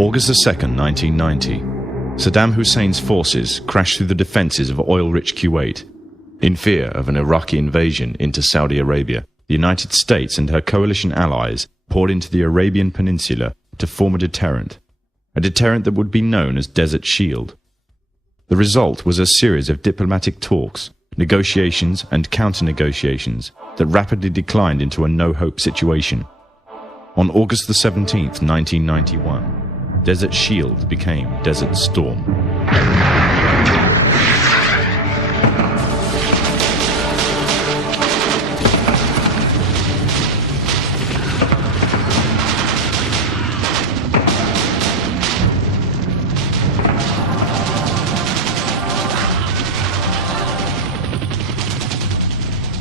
August 2nd, 1990. Saddam Hussein's forces crashed through the defenses of oil-rich Kuwait. In fear of an Iraqi invasion into Saudi Arabia, the United States and her coalition allies poured into the Arabian Peninsula to form a deterrent that would be known as Desert Shield. The result was a series of diplomatic talks, negotiations and counter-negotiations that rapidly declined into a no-hope situation. On August the 17th, 1991, Desert Shield became Desert Storm.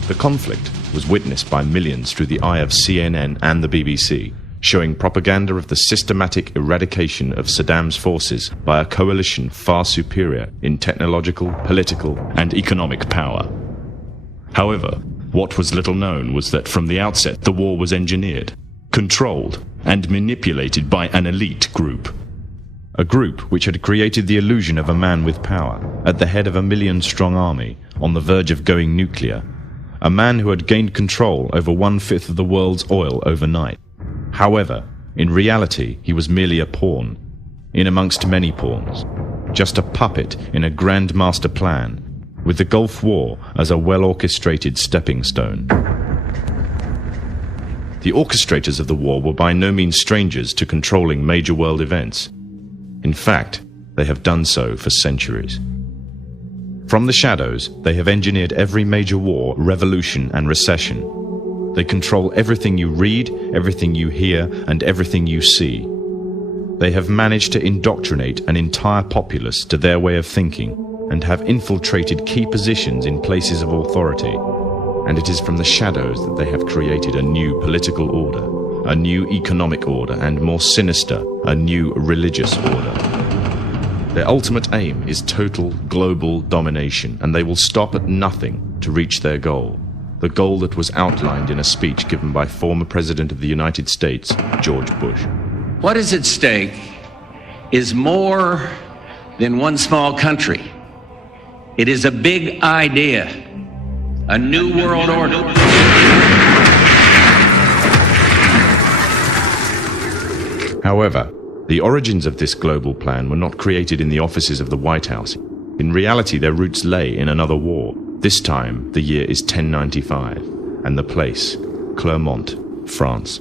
The conflict was witnessed by millions through the eye of CNN and the BBC, showing propaganda of the systematic eradication of Saddam's forces by a coalition far superior in technological, political, and economic power. However, what was little known was that from the outset the war was engineered, controlled, and manipulated by an elite group. A group which had created the illusion of a man with power, at the head of a million-strong army, on the verge of going nuclear. A man who had gained control over 1/5 of the world's oil overnight. However, in reality, he was merely a pawn, in amongst many pawns, just a puppet in a grand master plan, with the Gulf War as a well-orchestrated stepping stone. The orchestrators of the war were by no means strangers to controlling major world events. In fact, they have done so for centuries. From the shadows, they have engineered every major war, revolution, and recession. They control everything you read, everything you hear, and everything you see. They have managed to indoctrinate an entire populace to their way of thinking, and have infiltrated key positions in places of authority. And it is from the shadows that they have created a new political order, a new economic order, and more sinister, a new religious order. Their ultimate aim is total global domination, and they will stop at nothing to reach their goal. The goal that was outlined in a speech given by former President of the United States, George Bush. What is at stake is more than one small country. It is a big idea, a new world order. However, the origins of this global plan were not created in the offices of the White House. In reality, their roots lay in another war. This time, the year is 1095, and the place, Clermont, France.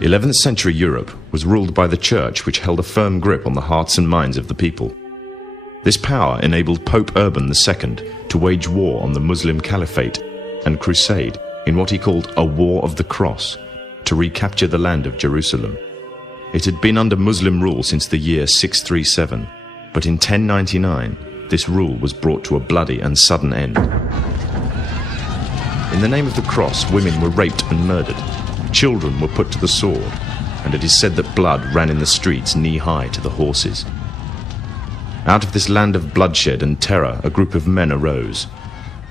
The 11th century Europe was ruled by the Church, which held a firm grip on the hearts and minds of the people. This power enabled Pope Urban II to wage war on the Muslim Caliphate and crusade in what he called a War of the Cross, to recapture the land of Jerusalem. It had been under Muslim rule since the year 637, but in 1099, this rule was brought to a bloody and sudden end. In the name of the cross, women were raped and murdered. Children were put to the sword, and it is said that blood ran in the streets knee-high to the horses. Out of this land of bloodshed and terror, a group of men arose.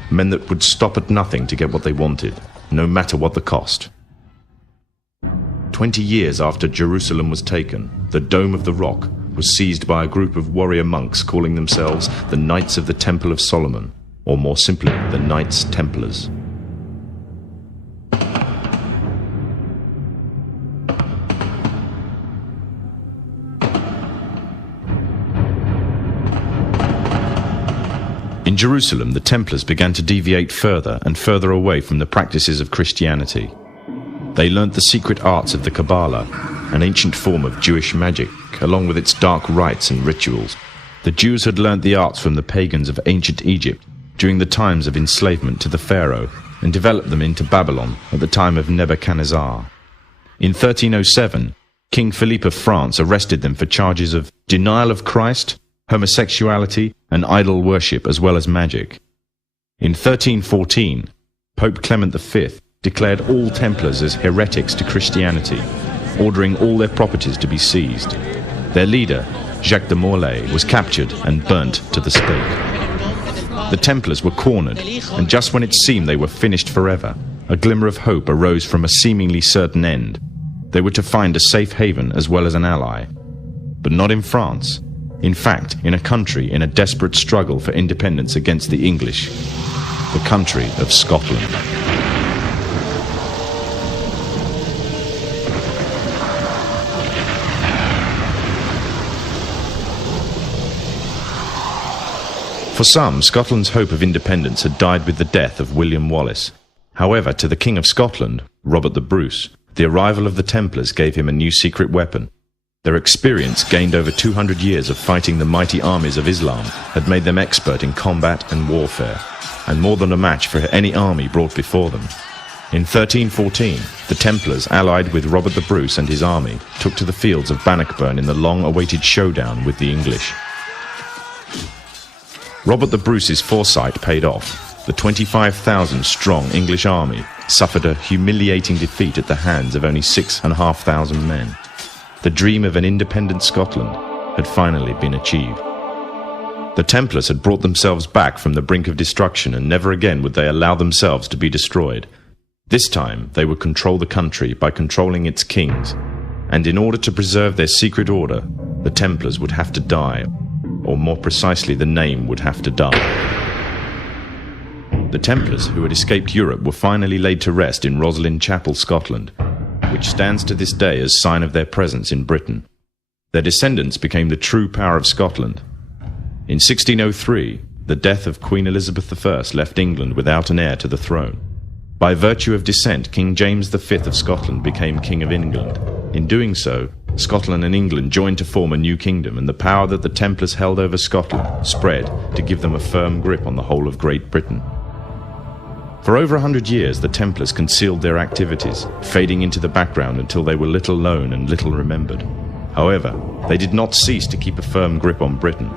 Men that would stop at nothing to get what they wanted, no matter what the cost. 20 years after Jerusalem was taken, the Dome of the Rock was seized by a group of warrior monks calling themselves the Knights of the Temple of Solomon, or more simply, the Knights Templars. In Jerusalem, the Templars began to deviate further and further away from the practices of Christianity. They learnt the secret arts of the Kabbalah, an ancient form of Jewish magic, along with its dark rites and rituals. The Jews had learnt the arts from the pagans of ancient Egypt during the times of enslavement to the Pharaoh, and developed them into Babylon at the time of Nebuchadnezzar. In 1307, King Philippe of France arrested them for charges of denial of Christ, homosexuality, and idol worship, as well as magic. In 1314, Pope Clement V declared all Templars as heretics to Christianity, ordering all their properties to be seized. Their leader, Jacques de Morlaix, was captured and burnt to the stake. The Templars were cornered, and just when it seemed they were finished forever, a glimmer of hope arose from a seemingly certain end. They were to find a safe haven as well as an ally. But not in France. In fact, in a country in a desperate struggle for independence against the English. The country of Scotland. For some, Scotland's hope of independence had died with the death of William Wallace. However, to the King of Scotland, Robert the Bruce, the arrival of the Templars gave him a new secret weapon. Their experience, gained over 200 years of fighting the mighty armies of Islam, had made them expert in combat and warfare, and more than a match for any army brought before them. In 1314, the Templars, allied with Robert the Bruce and his army, took to the fields of Bannockburn in the long-awaited showdown with the English. Robert the Bruce's foresight paid off. The 25,000-strong English army suffered a humiliating defeat at the hands of only 6,500 men. The dream of an independent Scotland had finally been achieved. The Templars had brought themselves back from the brink of destruction, and never again would they allow themselves to be destroyed. This time they would control the country by controlling its kings, and in order to preserve their secret order, the Templars would have to die, or more precisely, the name would have to die. The Templars, who had escaped Europe, were finally laid to rest in Roslin Chapel, Scotland, which stands to this day as sign of their presence in Britain. Their descendants became the true power of Scotland. In 1603, the death of Queen Elizabeth I left England without an heir to the throne. By virtue of descent, King James V of Scotland became King of England. In doing so, Scotland and England joined to form a new kingdom, and the power that the Templars held over Scotland spread to give them a firm grip on the whole of Great Britain. For over 100 years, the Templars concealed their activities, fading into the background until they were little known and little remembered. However, they did not cease to keep a firm grip on Britain.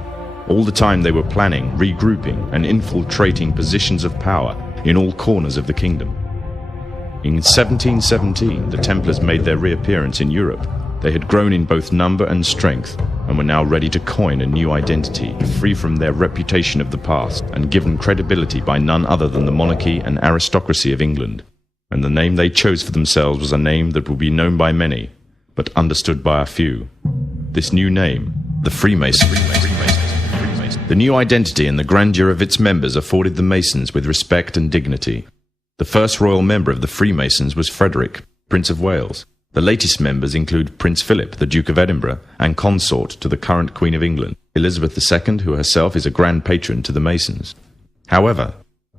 All the time they were planning, regrouping, and infiltrating positions of power in all corners of the kingdom. In 1717, the Templars made their reappearance in Europe. They had grown in both number and strength, and were now ready to coin a new identity, free from their reputation of the past, and given credibility by none other than the monarchy and aristocracy of England. And the name they chose for themselves was a name that would be known by many, but understood by a few. This new name, the Freemasons. The new identity and the grandeur of its members afforded the Masons with respect and dignity. The first royal member of the Freemasons was Frederick, Prince of Wales. The latest members include Prince Philip, the Duke of Edinburgh, and consort to the current Queen of England, Elizabeth II, who herself is a grand patron to the Masons. However,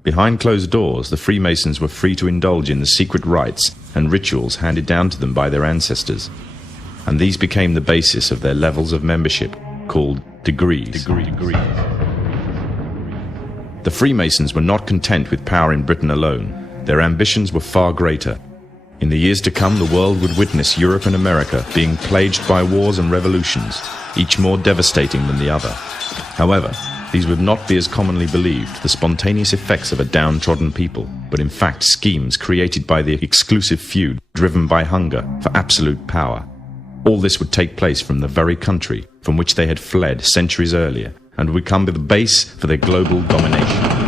behind closed doors, the Freemasons were free to indulge in the secret rites and rituals handed down to them by their ancestors, and these became the basis of their levels of membership, called degrees. The Freemasons were not content with power in Britain alone. Their ambitions were far greater. In the years to come, the world would witness Europe and America being plagued by wars and revolutions, each more devastating than the other. However, these would not be as commonly believed, the spontaneous effects of a downtrodden people, but in fact schemes created by the exclusive few, driven by hunger for absolute power. All this would take place from the very country from which they had fled centuries earlier, and would become the base for their global domination.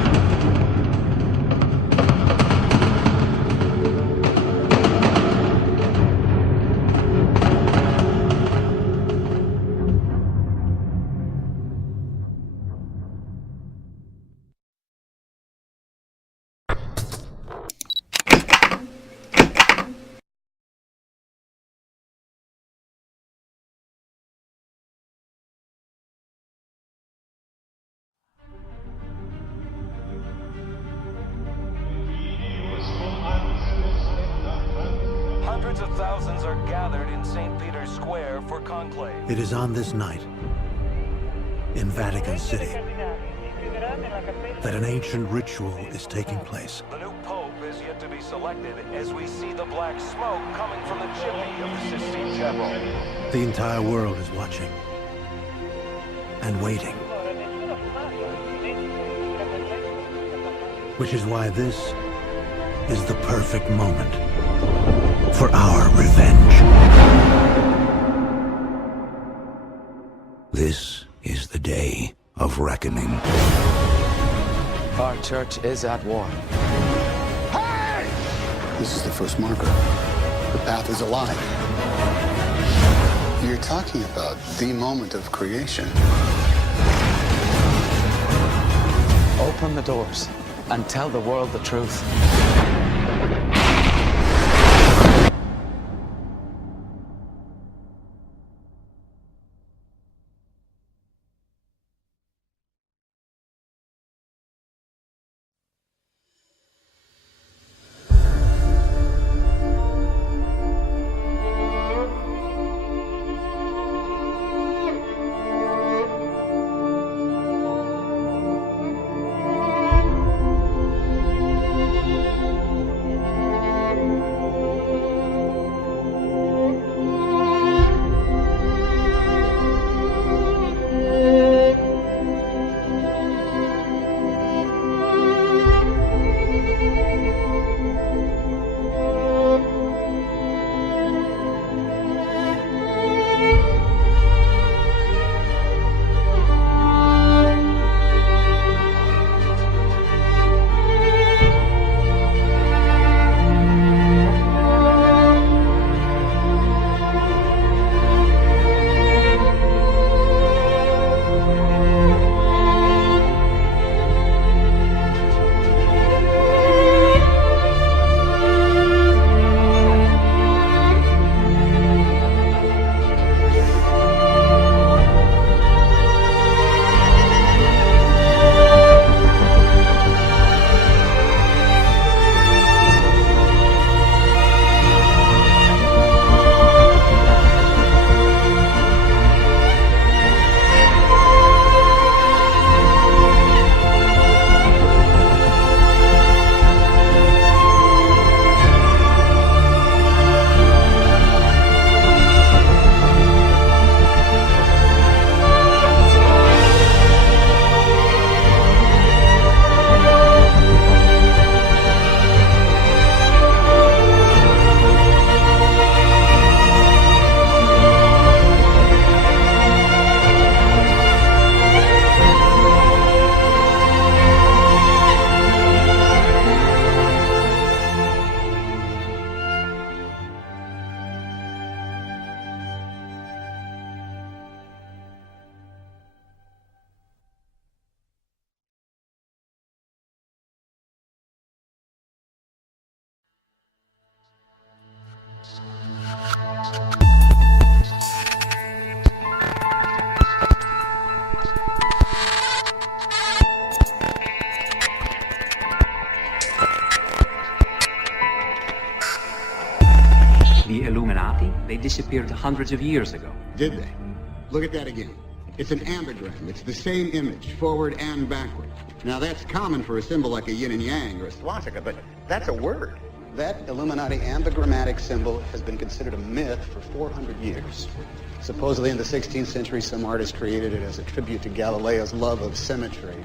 Hundreds of thousands are gathered in St. Peter's Square for conclave. It is on this night, in Vatican City, that an ancient ritual is taking place. The new pope is yet to be selected as we see the black smoke coming from the chimney of the Sistine Chapel. The entire world is watching and waiting. Which is why this is the perfect moment for our revenge. This is the day of reckoning. Our church is at war. This is the first marker. The path is alive. You're talking about the moment of creation. Open the doors and tell the world the truth. The Illuminati, they disappeared hundreds of years ago. Did they? Look at that again. It's an ambigram. It's the same image, forward and backward. Now, that's common for a symbol like a yin and yang or a swastika, but that's a word. That Illuminati ambigrammatic symbol has been considered a myth for 400 years. Supposedly in the 16th century, some artist created it as a tribute to Galileo's love of symmetry.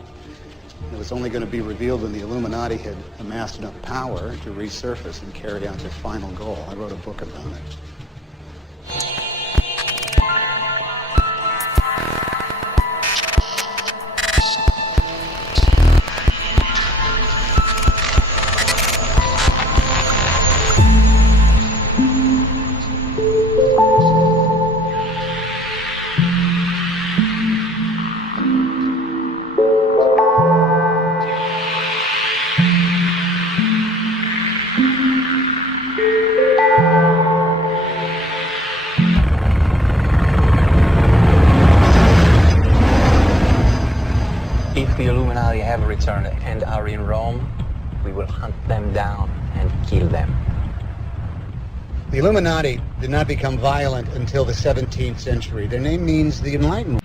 It was only going to be revealed when the Illuminati had amassed enough power to resurface and carry out their final goal. I wrote a book about it. If the Illuminati have returned and are in Rome, we will hunt them down and kill them. The Illuminati did not become violent until the 17th century. Their name means the Enlightened.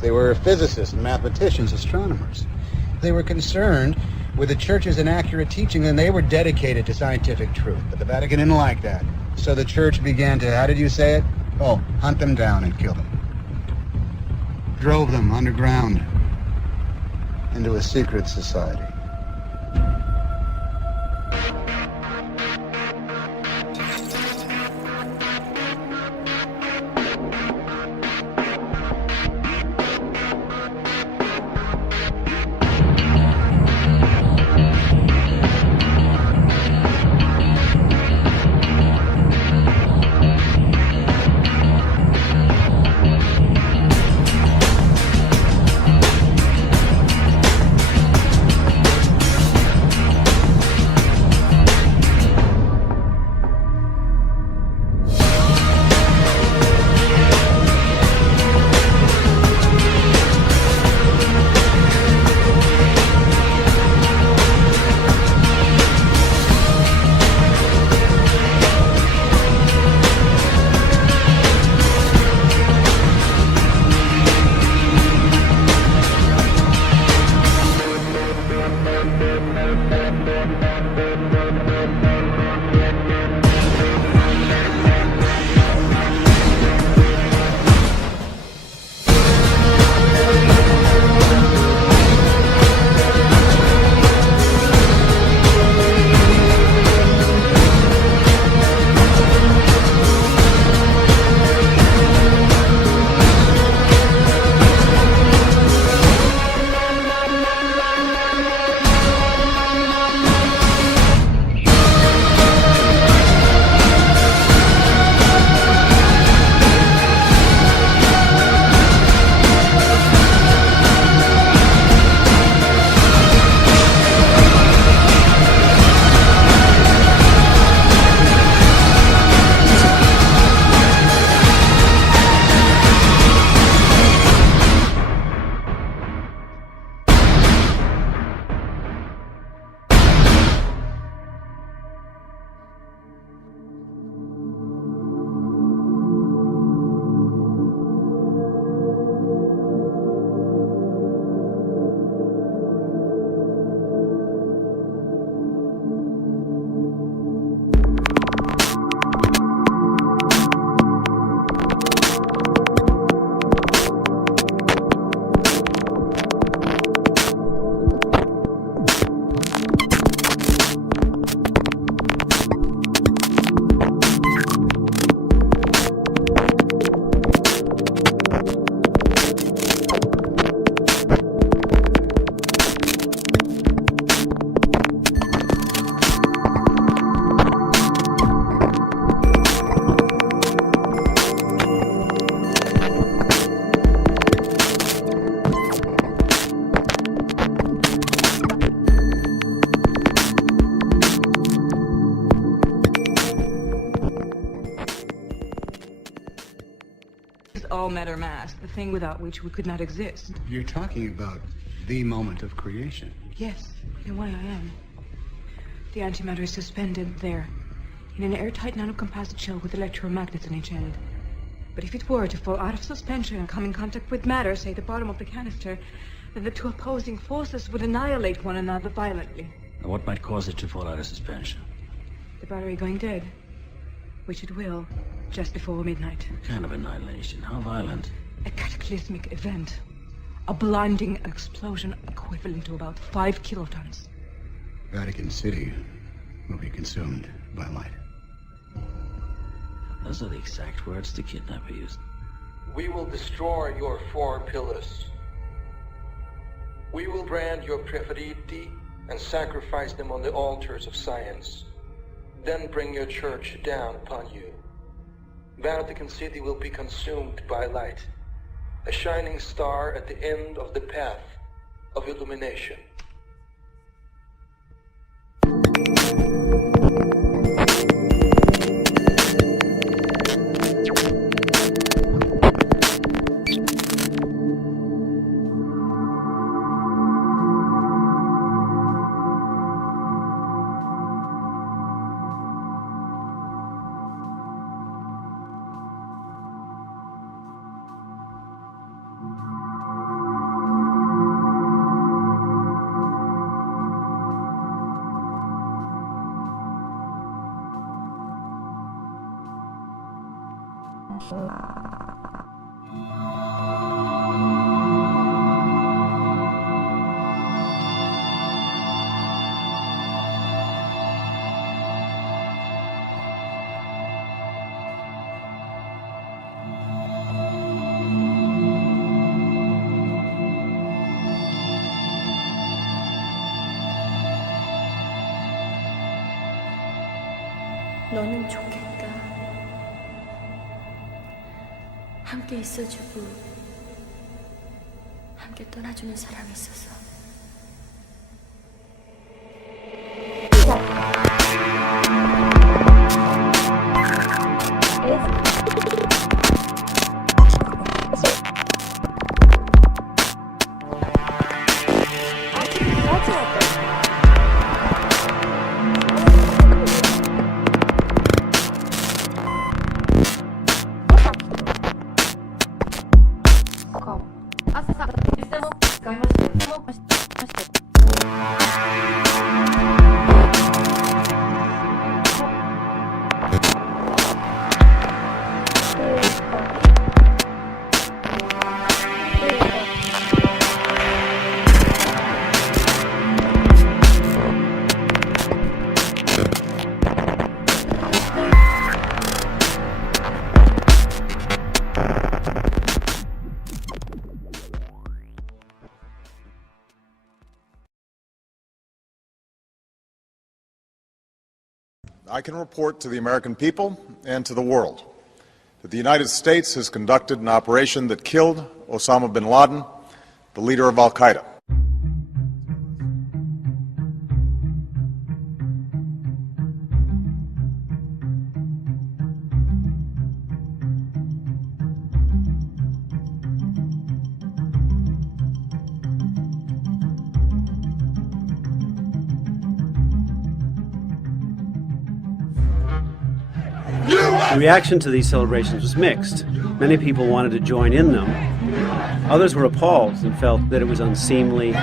They were physicists, mathematicians, astronomers. They were concerned with the church's inaccurate teaching, and they were dedicated to scientific truth. But the Vatican didn't like that. So the church began to, how did you say it? Oh, hunt them down and kill them. Drove them underground into a secret society. All matter mass, the thing without which we could not exist. You're talking about the moment of creation. Yes, in a way I am. The antimatter is suspended there, in an airtight nanocomposite shell with electromagnets on each end. But if it were to fall out of suspension and come in contact with matter, say the bottom of the canister, then the two opposing forces would annihilate one another violently. Now what might cause it to fall out of suspension? The battery going dead, which it will, just before midnight. What kind of annihilation? How violent? A cataclysmic event. A blinding explosion equivalent to about 5 kilotons. Vatican City will be consumed by light. Those are the exact words the kidnapper used. We will destroy your 4 pillars. We will brand your preferiti and sacrifice them on the altars of science. Then bring your church down upon you. Vatican City will be consumed by light, a shining star at the end of the path of illumination. 너는 좋겠다. 함께 있어주고 함께 떠나주는 사람이 있어서. I can report to the American people and to the world that the United States has conducted an operation that killed Osama bin Laden, the leader of al-Qaeda. The reaction to these celebrations was mixed. Many people wanted to join in them. Others were appalled and felt that it was unseemly.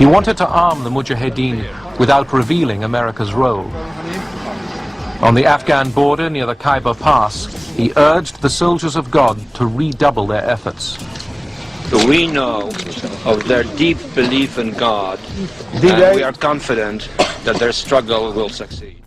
He wanted to arm the Mujahideen without revealing America's role. On the Afghan border near the Khyber Pass, he urged the soldiers of God to redouble their efforts. We know of their deep belief in God, and we are confident that their struggle will succeed.